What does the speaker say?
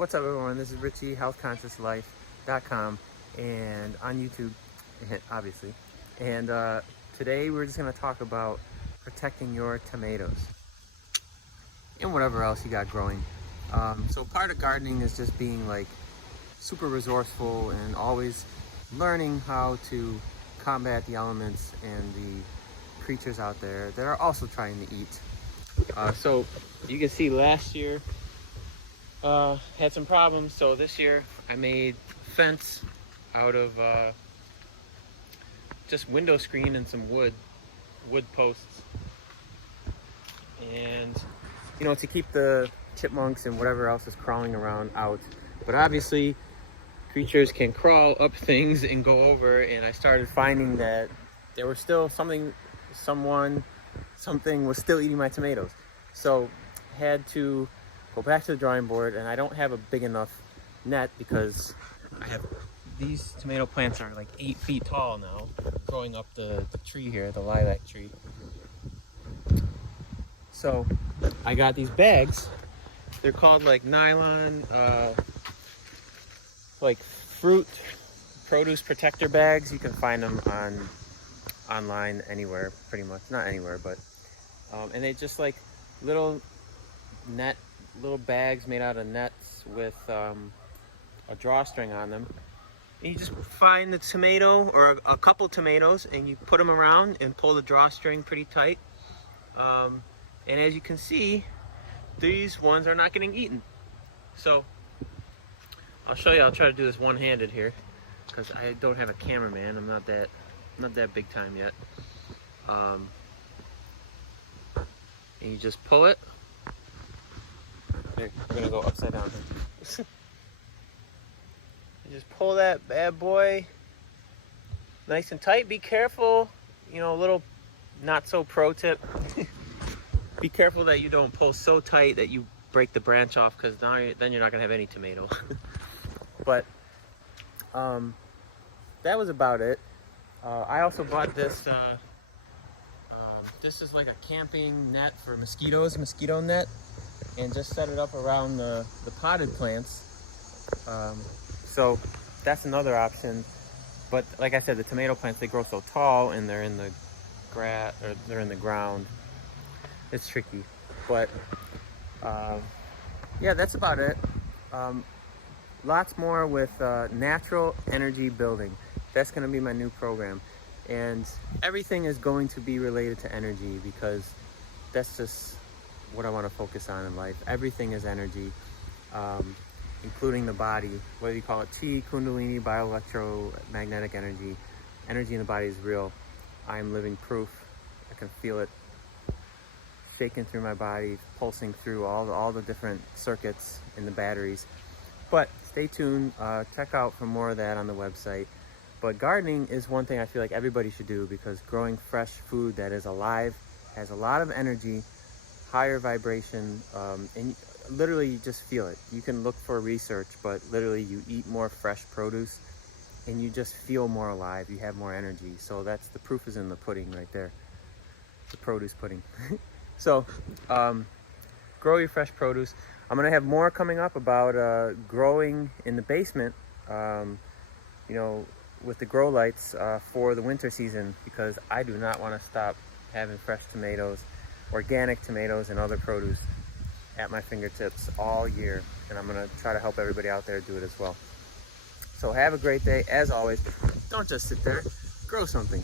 What's up, everyone? This is Richie, healthconsciouslife.com, and on YouTube, obviously. And today we're just going to talk about protecting your tomatoes and whatever else you got growing. So part of gardening is just being like super resourceful and always learning how to combat the elements and the creatures out there that are also trying to eat. So you can see last year had some problems, so this year I made fence out of just window screen and some wood posts, and you know, to keep the chipmunks and whatever else is crawling around out. But obviously creatures can crawl up things and go over, and I started finding that there was still something was still eating my tomatoes. So had to go back to the drawing board, and I don't have a big enough net because I have these tomato plants are like 8 feet tall now, growing up the tree here, the lilac tree. So I got these bags. They're called like nylon, like fruit produce protector bags. You can find them online anywhere, pretty much. Not anywhere, but and they just like little bags made out of nets with a drawstring on them. And you just find the tomato or a couple tomatoes, and you put them around and pull the drawstring pretty tight. And as you can see, these ones are not getting eaten. So I'll show you. I'll try to do this one-handed here because I don't have a cameraman. I'm not that big time yet. And you just pull it. Here, we're gonna go upside down here. You just pull that bad boy nice and tight. Be careful, you know, a little not so pro tip. Be careful that you don't pull so tight that you break the branch off, because then you're not gonna have any tomato. But that was about it. I also bought this. This is like a camping net for mosquitoes, mosquito net, and just set it up around the potted plants. So that's another option. But like I said, the tomato plants, they grow so tall and they're in the grass, or they're in the ground. It's tricky. But yeah, that's about it. Lots more with natural energy building. That's going to be my new program. And everything is going to be related to energy, because that's just what I want to focus on in life. Everything is energy, including the body, whether you call it chi, kundalini, bioelectromagnetic energy. Energy in the body is real. I'm living proof. I can feel it shaking through my body, pulsing through all the different circuits in the batteries. But stay tuned. Check out for more of that on the website. But gardening is one thing I feel like everybody should do, because growing fresh food that is alive, has a lot of energy, higher vibration, and literally you just feel it. You can look for research, but literally you eat more fresh produce and you just feel more alive. You have more energy. So that's the proof is in the pudding right there, the produce pudding. So grow your fresh produce. I'm gonna have more coming up about growing in the basement, you know, with the grow lights for the winter season, because I do not want to stop having fresh tomatoes, organic tomatoes, and other produce at my fingertips all year. And I'm going to try to help everybody out there do it as well. So have a great day. As always, don't just sit there, grow something.